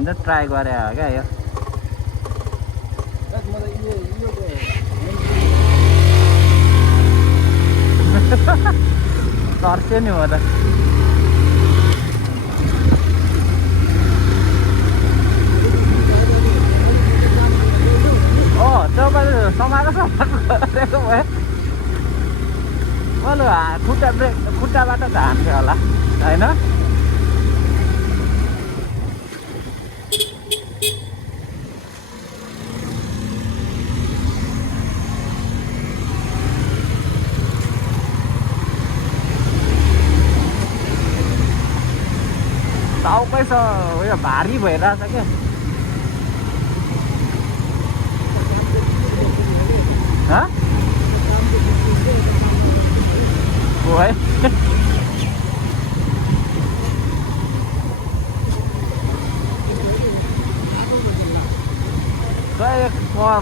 हुन्छ ट्राई गरे हो क्या यो तर्स्यो नि म त तपाईँले समाएको समाएको भयो मैले खुट्टाबाट त हान्थ्यो होला होइन टाउकै उयो भारी भइरहेछ क्या है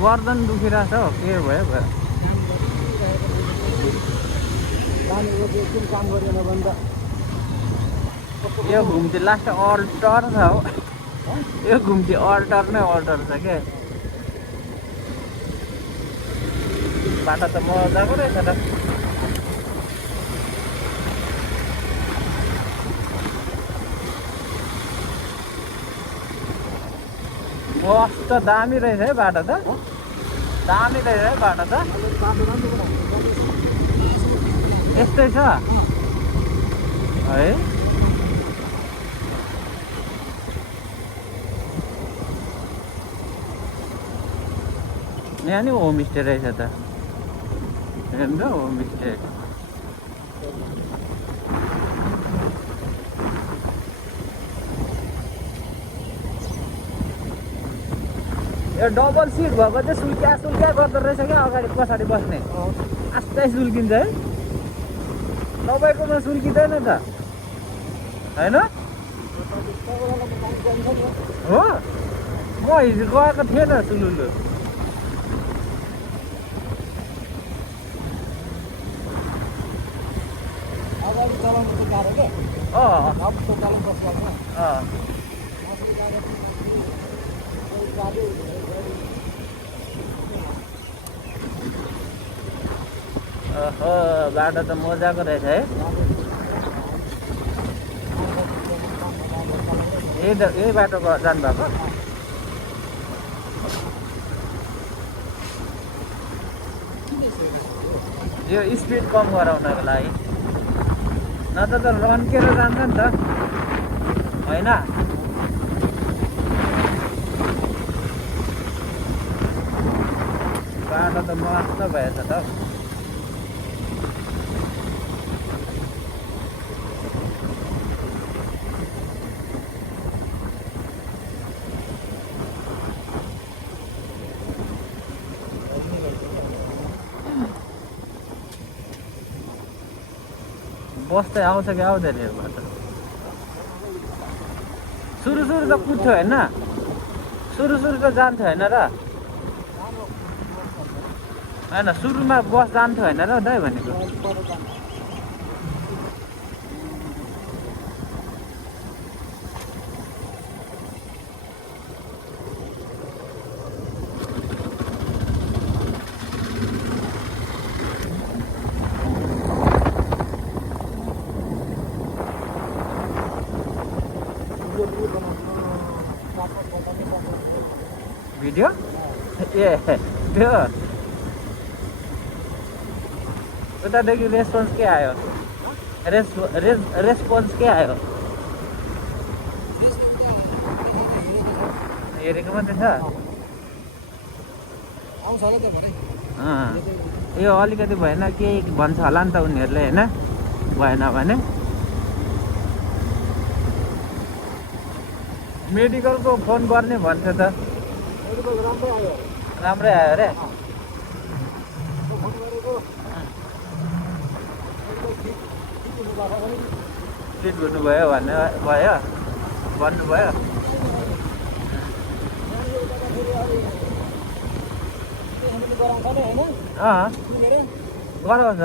गर्दन दुखिरहेछ हौ के भयो यो घुम्ती लास्ट अल्टर छ हो यो घुम्ती अल्टर नै अल्टर छ क्या बाटो त मजाको रहेछ त कस्तो दामी रहेछ है बाटो त दामी रहेछ है बाटो त यस्तै छ है यहाँ नि होमस्टे रहेछ त हेर्नु होमस्टे यो डबल सिट भएको चाहिँ सुल्क्या गर्दो रहेछ क्या अगाडि पछाडि बस्ने आस्तै सुल्किन्छ है तपाईँकोमा सुल्किँदैन त होइन हो म हिजो गएको थिएँ त सुलुलु बाटो त मजाको रहेछ है यही बाटो जानुभएको यो स्पिड कम गराउनको लागि नत्र त रन्केर जान्छ नि त होइन बाटो त मस्त भएछ त बस्दै आउँछ कि आउँदैन यो बाटो सुरु त कुद्थ्यो होइन सुरु त जान्थ्यो होइन र होइन सुरुमा बस जान्थ्यो होइन र दाइ भनेको भिडियो ए त्यो उतादेखि रेस्पोन्स के आयो रेस्पोन्स के आयो हेरेको मात्रै छ यो अलिकति भएन के भन्छ होला नि त उनीहरूले होइन भएन भने मेडिकलको फोन गर्ने भन्छ त राम्रै आयो रे ट्रिट हुनुभयो भन्ने भयो भन्नुभयो गराउँछ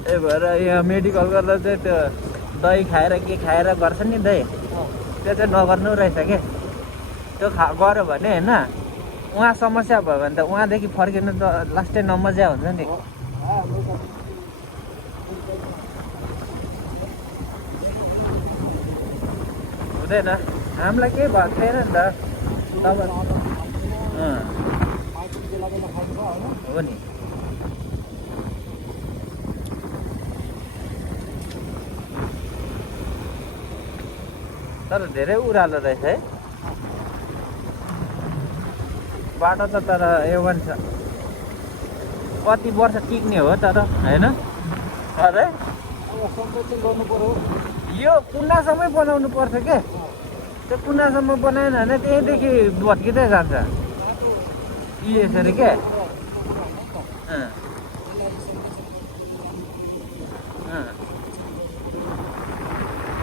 त्यही भएर यहाँ मेडिकल गर्दा चाहिँ त्यो दही खाएर के खाएर गर्छ नि दही त्यो चाहिँ नगर्नु रहेछ के त्यो गऱ्यो भने होइन उहाँ समस्या भयो भने त उहाँदेखि फर्किनु त लास्टै नमजा हुन्छ नि हुँदैन हामीलाई केही भएको थिएन नि त तपाईँ हो नि तर धेरै उरालो रहेछ है बाटो त तर A1 छ कति वर्ष टिक्ने हो तर होइन अरे यो कुनासम्मै बनाउनु पर्छ के त्यो कुनासम्म बनाएन भने त्यहीँदेखि भत्किँदै जान्छ यसरी के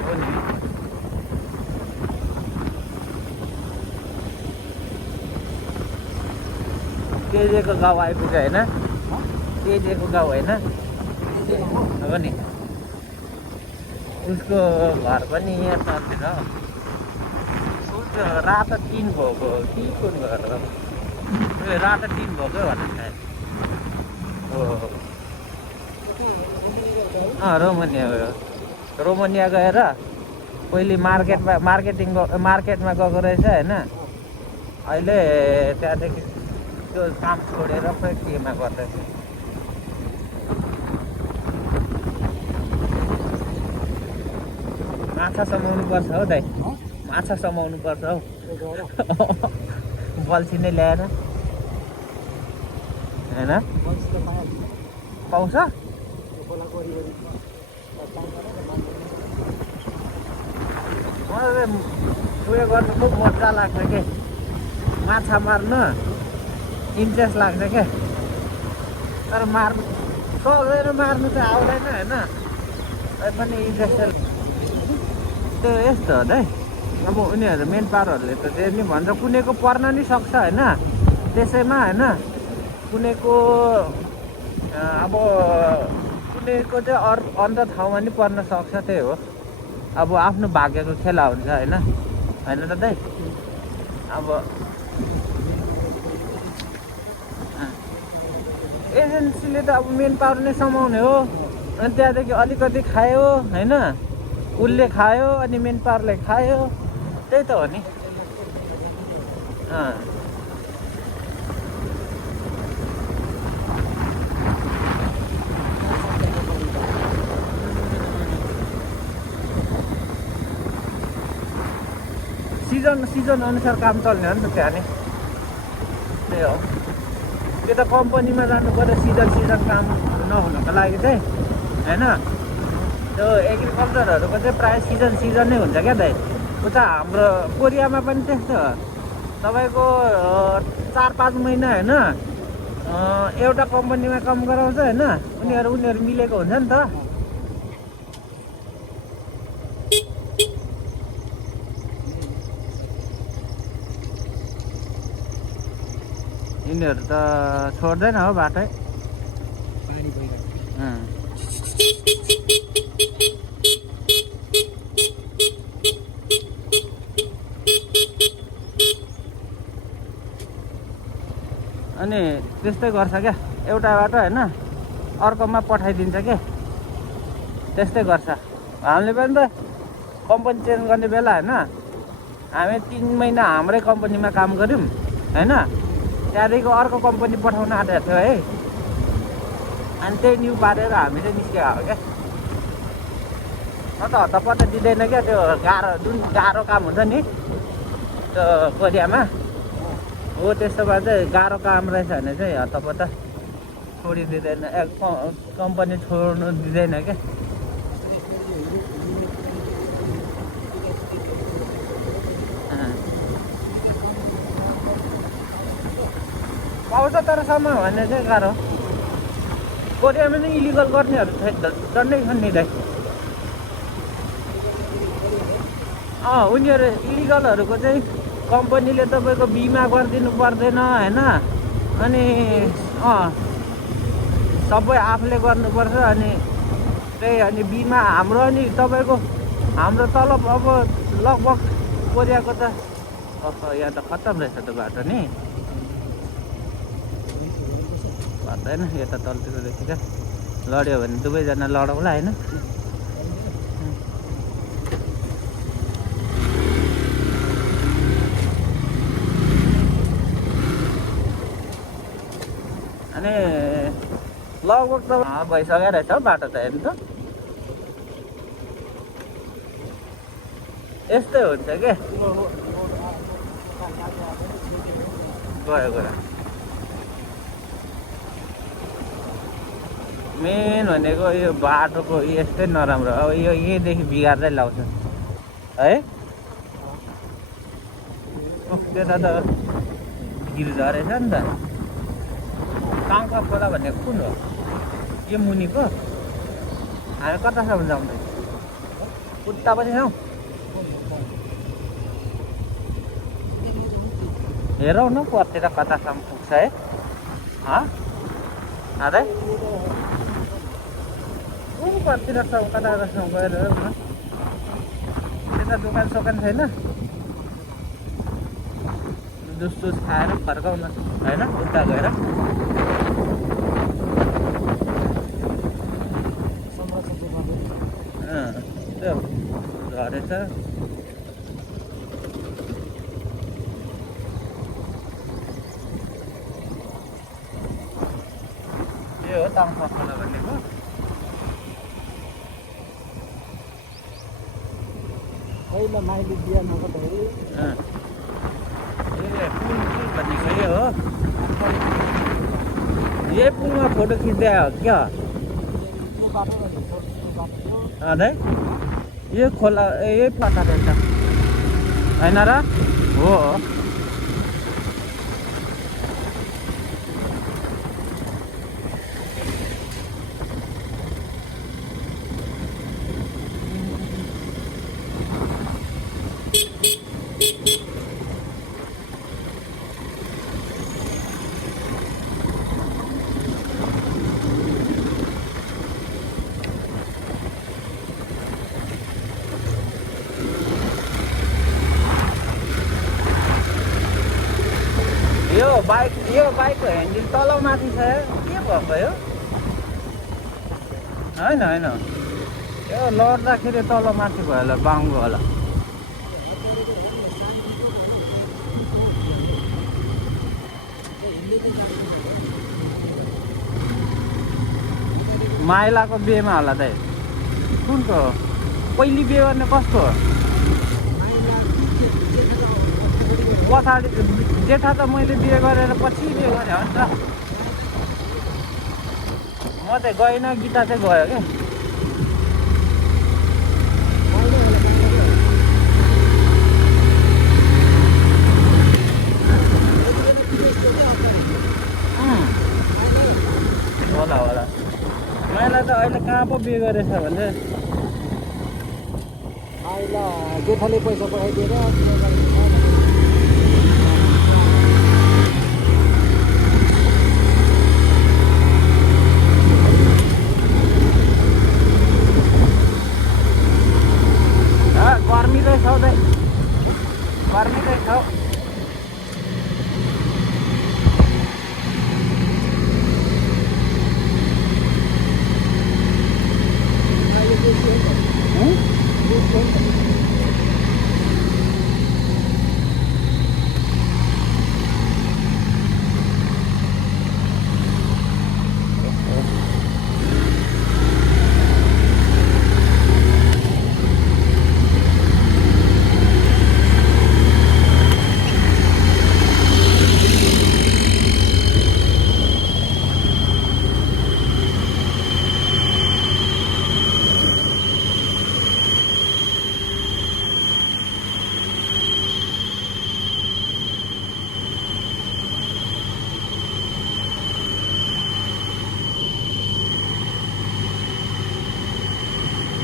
हो नि तेजेको गाउँ आइपुग्यो होइन तेजेको गाउँ होइन अब नि उसको घर पनि यहाँ तर्तिर उसको रातो टिन भएको कि कुन घर रातो टिन भएकै होला सायद हो रोमानिया गयो रोमानिया गएर पहिले मार्केटमा गएको रहेछ होइन अहिले त्यहाँदेखि त्यो काम छोडेर केमा गर्दैछ माछा समाउनु पर्छ हौ दाइ माछा समाउनु पर्छ हौ बल्छी नै ल्याएर होइन पाउँछ मलाई उयो गर्नु खुब मजा लाग्छ के माछा मार्न इन्ट्रेस्ट लाग्छ क्या तर मार्नु सक्दैन मार्नु चाहिँ आउँदैन होइन पनि इन्ट्रेस्ट त्यो यस्तो हो है अब उनीहरू मेन पावरहरूले त त्यो नि भन्छ कुनैको पर्न नि सक्छ होइन त्यसैमा होइन कुनैको अब कुनैको चाहिँ अन्त ठाउँमा नि पर्न सक्छ त्यही हो अब आफ्नो भाग्यको खेला हुन्छ होइन होइन त दाइ अब एजेन्सीले त अब मेन पावर नै समाउने हो अनि त्यहाँदेखि अलिकति खायो होइन उसले खायो अनि मेन पावरले खायो त्यही त हो नि सिजन अनुसार काम चल्ने हो नि त त्यहाँ नि त्यही हो त्यो त कम्पनीमा जानु पर्यो सिजन काम नहुनको लागि चाहिँ होइन त्यो एग्रिकल्चरहरूको चाहिँ प्रायः सिजन नै हुन्छ क्या दाइ उता हाम्रो कोरियामा पनि त्यस्तो हो तपाईँको 4-5 महिना होइन एउटा कम्पनीमा काम गराउँछ होइन उनीहरू मिलेको हुन्छ नि त यिनीहरू त छोड्दैन हो बाटै पानी अनि त्यस्तै गर्छ क्या एउटा बाटो होइन अर्कोमा पठाइदिन्छ क्या त्यस्तै गर्छ हामीले पनि त कम्पनी चेन्ज गर्ने बेला होइन हामी 3 महिना हाम्रै कम्पनीमा काम गऱ्यौँ होइन त्यहाँदेखि अर्को कम्पनी पठाउन आँटेको थियो है अनि त्यही न्यु पारेर हामी चाहिँ निस्केको हो क्या म त हतपत्त दिँदैन क्या त्यो जुन गाह्रो काम हुन्छ नि त्यो कोरियामा हो त्यस्तोमा चाहिँ गाह्रो काम रहेछ भने चाहिँ हतपत्त छोडिदिँदैन कम्पनी छोड्नु दिँदैन क्या पाउँछ तर सम्म भन्ने चाहिँ गाह्रो कोरियामा चाहिँ इलिगल गर्नेहरू डन्डै खन्ने दाइ उनीहरू इलिगलहरूको चाहिँ कम्पनीले तपाईँको बिमा गरिदिनु पर्दैन होइन अनि सबै आफूले गर्नुपर्छ अनि त्यही अनि बिमा हाम्रो अनि तपाईँको हाम्रो तलब अब लगभग कोरियाको त यहाँ त खत्तम रहेछ त बाटो नि पर्दैन यता तलतिरदेखि क्या लड्यो भने दुवैजना लडौँला होइन अनि लगभग त भइसकेको रहेछ हौ बाटो त हेर्नु त यस्तै हुन्छ क्या गयो गयो मेन भनेको यो बाटोको यस्तै नराम्रो अब यो यहीँदेखि बिगार्दै लाउँछ है त्यता त गिर्जा रहेछ नि त काङ्का खोला भनेको कुन हो यो मुनिको हामी कतासम्म जाउँदै उता पनि जाउँ हेरौँ न पर्तिर कतासम्म पुग्छ है अरे पर्तिर कतासम्म गएर हेरौँ न त्यता दोकान सोकान छैन जुस जुस खाएर फर्काउन होइन उता गएर झरेछ यो हो ताङपा खोला भनेको पहिला माइली बिहा नगर्दाखेरि पुल भनेको यो हो यही पुलमा फोटो खिच्दै हो क्या है यो खोला यही पता रहेछ होइन र हो यो बाइकको ह्यान्डल तल माथि छ के भएको यो होइन होइन यो लड्दाखेरि तल माथि भयो होला बाङ्गो होला माइलाको बिहेमा होला दाइ कुनको पहिली बिहे गर्ने कस्तो हो पछाडि जेठा त मैले बिहे गरेर पछि बिहे गरेँ हो नि त म चाहिँ गइनँ गीता चाहिँ गयो क्या होला होला मैले त अहिले कहाँ पो बिहे गरेछ भने आइला जेठाले पैसा पठाइदिएर गर्मी रहेछ हौ दाइ गर्मी रहेछ हौ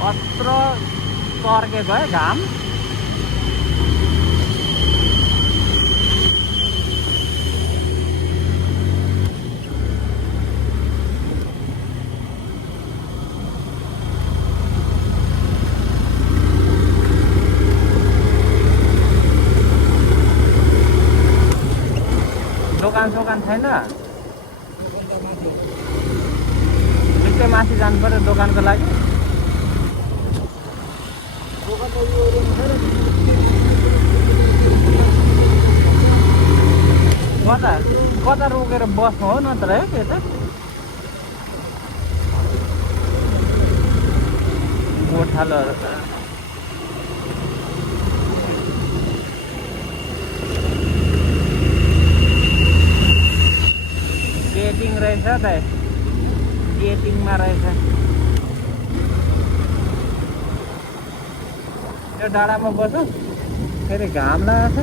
कत्रो चर्केको है घाम निकै माथि जानु पर्यो दोकानको लागि। कता कता रोकेर बस्नु हो नत्र है यता गोठालोहरू त गेटिङ रहेछ त गेटिङमा रहेछ यो डाँडामा बसौँ फेरि घाम लागेको छ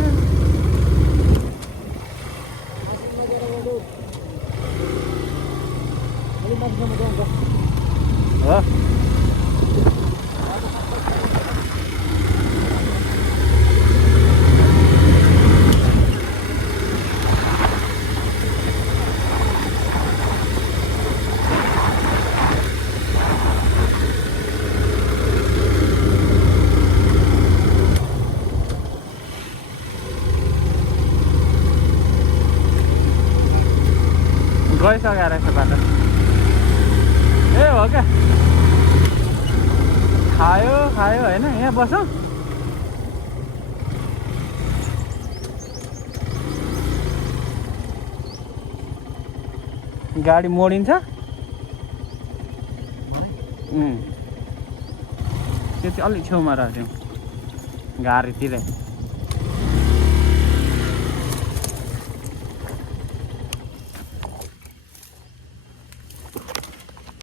हो गइसक्यो रहेछ बाटो ए हो क्या खायो खायो होइन यहाँ बसौँ गाडी मोडिन्छ त्यो चाहिँ अलिक छेउमा रहेछ गाडीतिरै